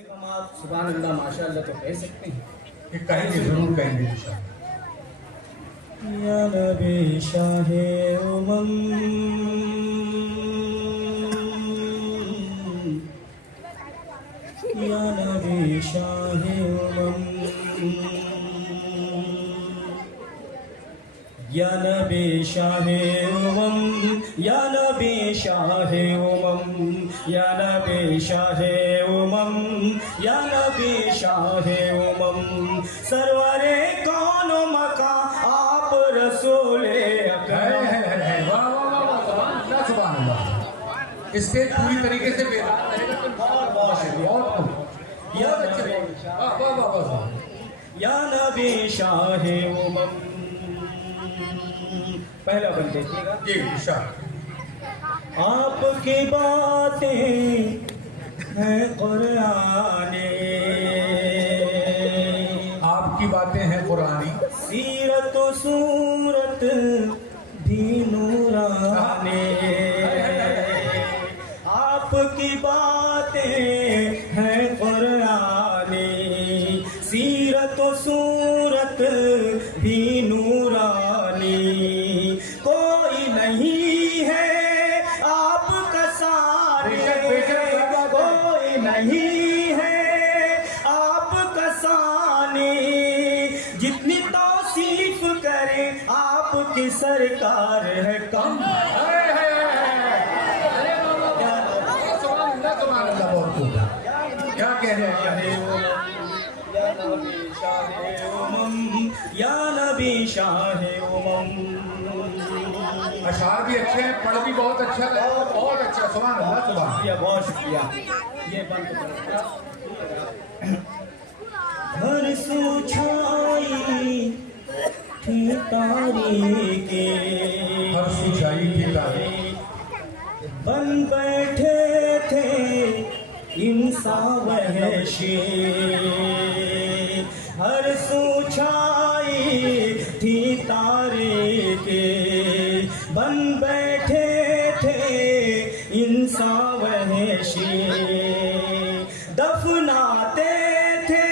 से कम आप सुभान अल्लाह माशाअल्लाह तो कह सकते हैं। ये कहेंगे, जरूर कहेंगे इंशाअल्लाह। या नबी शाहे उमम या नबी शाहे उमम या नबी शाहे उमम या नबी शाहे उमम या नबी शाहे उमम या नबी शाहे उमम सरवरे कौन मका आप रसूले अकरम। वाह वाह वाह वाह, सुभान अल्लाह। इससे पूरी तरीके से या नबी शाहे उमम। पहला बन देखिएगा जी इंशाअल्लाह। आपकी बातें हैं कुरानी, आपकी बातें हैं कुरानी, सीरत व सूरत भी नूरानी। आपकी बातें हैं कुरानी, सीरत व सूरत भी नूरानी। कोई नहीं है आपका सारे, कोई नहीं है आपका सानी। जितनी तौसीफ करे आपकी सरकार है कम। क्या कह रहे हैं? या नबी शाहे उमम। अशार भी अच्छे हैं, पढ़ भी बहुत अच्छा है, बहुत अच्छा। सुभान अल्लाह, सुभान शुक्रिया, बहुत शुक्रिया। ये बंद घर सुछाई थी तारीके, हर सुचाई की तारीख। बन बैठे थे इंसान वहशी, हर सुछाई थी तारीके, बन बैठे थे इंसान वहशी। दफनाते थे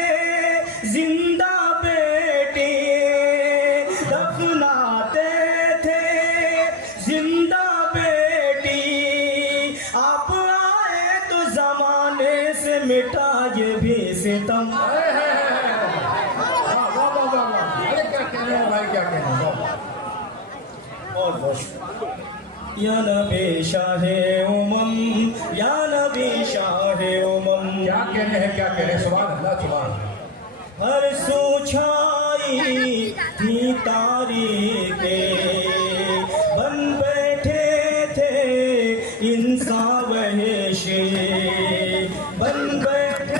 जिंदा बेटे, दफनाते थे जिंदा बेटी। आप आए तो जमाने से मिटा ये भी सितम। या नबी शाहे उमम या नबी शाहे उमम। क्या कह रहे हैं, क्या कह रहे हैं? सुभान अल्लाह, सुभान। हर सुछाई थी तारीके, बन बैठे थे इंसान वहशी, बन बैठे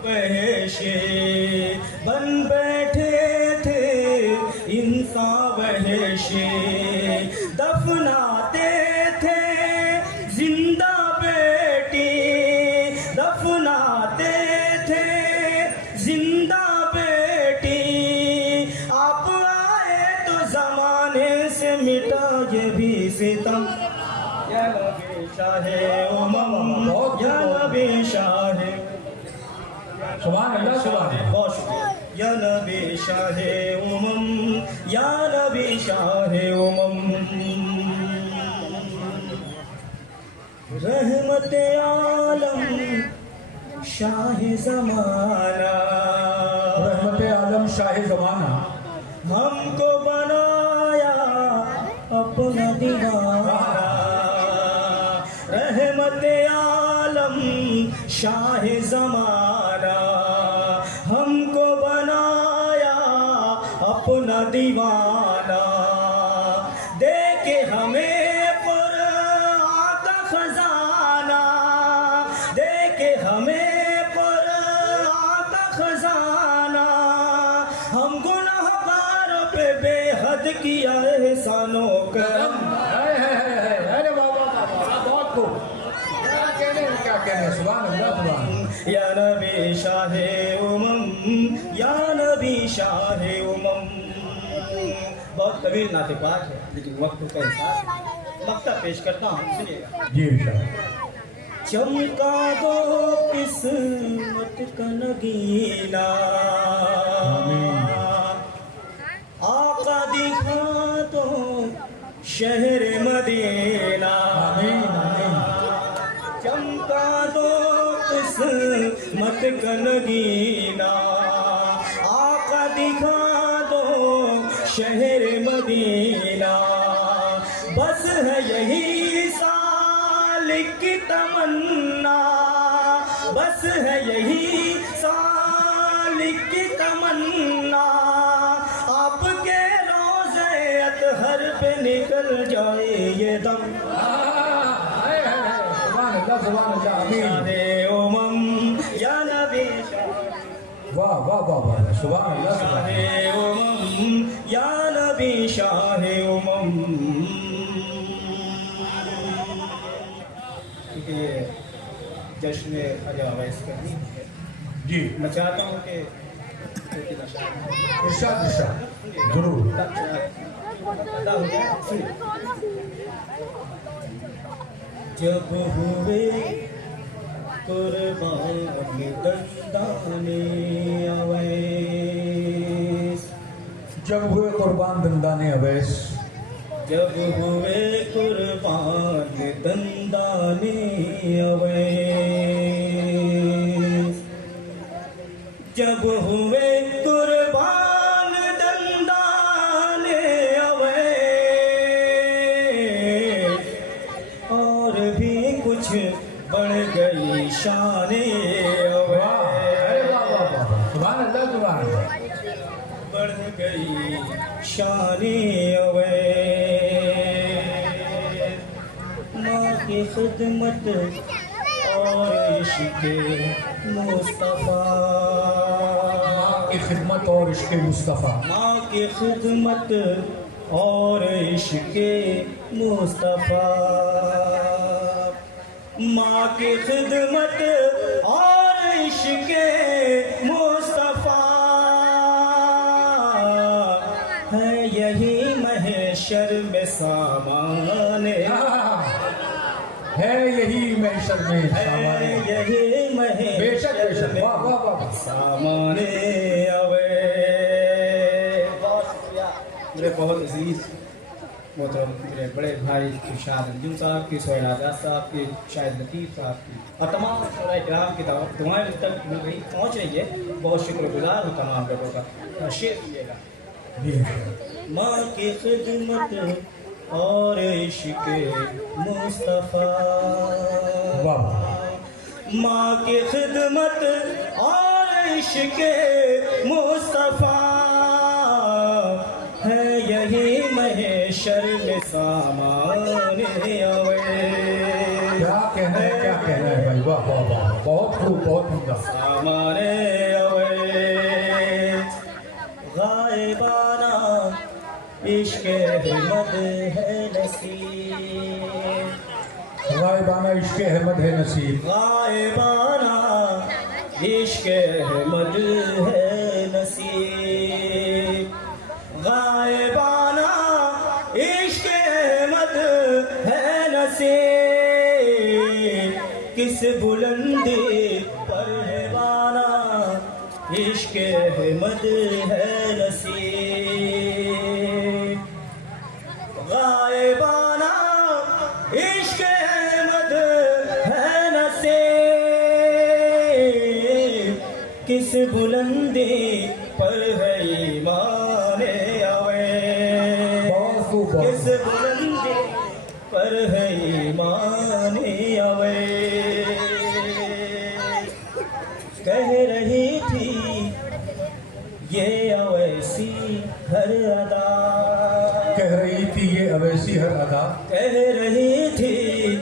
वहशी, बन बैठे थे इंसान वहशी। दफनाते थे जिंदा बेटी, दफनाते थे जिंदा बेटी। आप आए तो जमाने से मिटा ये भी सितम। या नबी शाहे उमम या नबी शाहे। सुभान अल्लाह, सुभान। बहुत शुक्रिया। या नबी शाहे उमम या नबी शाहे उमम। रहमत आलम शाह ज़माना, रहमत आलम शाह ज़माना, हमको बनाया अपना दीवाना। रहमत आलम शाह ज़माना, हमको बनाया अपना दीवाना। दे के हमें कुरान का खजाना, दे के हमें कुरान का खजाना। हम गुनहगारों पे बेहद किया एहसानो करम। अरे बाबा, बहुत खूब। क्या कह रहे हैं, क्या कह रहे हैं? सुभान अल्लाह, सुभान। या नबी शाहे उमम या नबी शाहे उमम। बहुत तवील नाते पाक है लेकिन वक्त का एहसास है। मक्ता पेश करता हूँ, सुनिएगा। जी इंशाअल्लाह। چمکا دو قسمت کا نگینا آقا دکھا دو شہر مدینہ چمکا دو قسمت کا نگینا آقا دکھا دو شہر مدینہ بس ہے یہی سالک کی تمنا بس ہے یہی سالک کی تمنا آپ کے روزے اطہر پہ نکل جائے یہ دم سبحان اللہ آمین شاہ امم یا نبی واہ واہ واہ واہ سبحان اللہ سبحان شاہ امم یا نبی شاہ امم کیونکہ یہ جشن خواجہ اویس کا دن ہے جی میں چاہتا ہوں کہ ارشاد ارشاد ضرور ادا ہو جائے سنیے جب ہوئے قربان دندان اویس جب ہوئے قربان دندان اویس جب ہوئے قربان دندان اویس جب ہوئے قربان دندان اویس اور بھی کچھ بڑھ گئی شان اویس سبحان اللہ سبحان اللہ بڑھ گئی شان اویس ماں کی خدمت اور عشق مصطفیٰ ماں کی خدمت اور عشق مصطفیٰ ماں کی خدمت اور عشق مصطفیٰ ماں کی خدمت اور عشق مصطفیٰ ہے یہی محشر میں سامان ہے یہی محشر میں ہے یہی بے شک بے شک محشر واہ واہ واہ سامان اویس بہت شکریہ میرے بہت عزیز محترم میرے بڑے بھائی ارشاد انجم صاحب کی سہیل آزاد صاحب کی شاہد لطیف صاحب کی اور تمام شعراء کرام کی دعائیں مجھ تک مل رہی پہنچ رہی ہے بہت شکر گزار ہوں تمام لوگوں کا شیئر کیجیے گا جی ماں کی خدمت اور عشق مصطفیٰ واہ ماں کی خدمت اور عشق مصطفیٰ ہے یہی محشر میں سامان اویس کیا کہنا ہے بھائی واہ واہ واہ بہت خوب بہت عمدہ سامان اویس غائبانہ عشق احمد ہے نصیب غائبانہ عشق احمد ہے نصیب غائبانہ عشق احمد ہے نصیب غائبانہ عشق احمد ہے نصیب کس بلندی پر ہے عشق احمد ہے نصیب غائبانہ عشق احمد ہے نصیب کس بلندی پر ہے ایمان اویس بہت خوب کس بلندی پر ہے ایمان اویس کہہ رہی تھی یہ اویسی ہر ادا کہہ رہی تھی یہ اویسی ہر ادا کہہ رہی تھی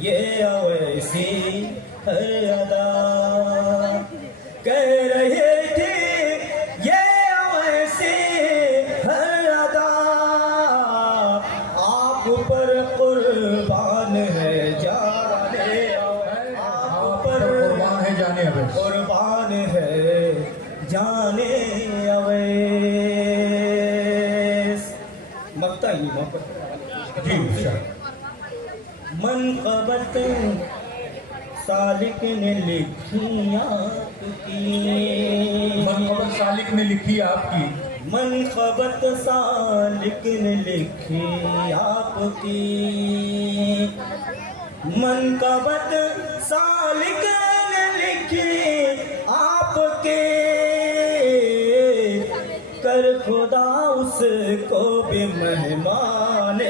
یہ اویسی ہر ادا کہہ رہی تھی یہ اویسی ہر ادا آپ پر قربان ہے جانے آپ پر قربان ہے جانے اویس قربان ہے جانے اویس مقطع ہی محبت جی شاہ منقبت सालिक ने लिखी आपकी, मनकबत सालिक ने लिखी आपकी, मनकबत सालिक ने लिखी आपकी, मनकबत सालिक ने लिखी आपके, कर खुदा उसको भी मेहमान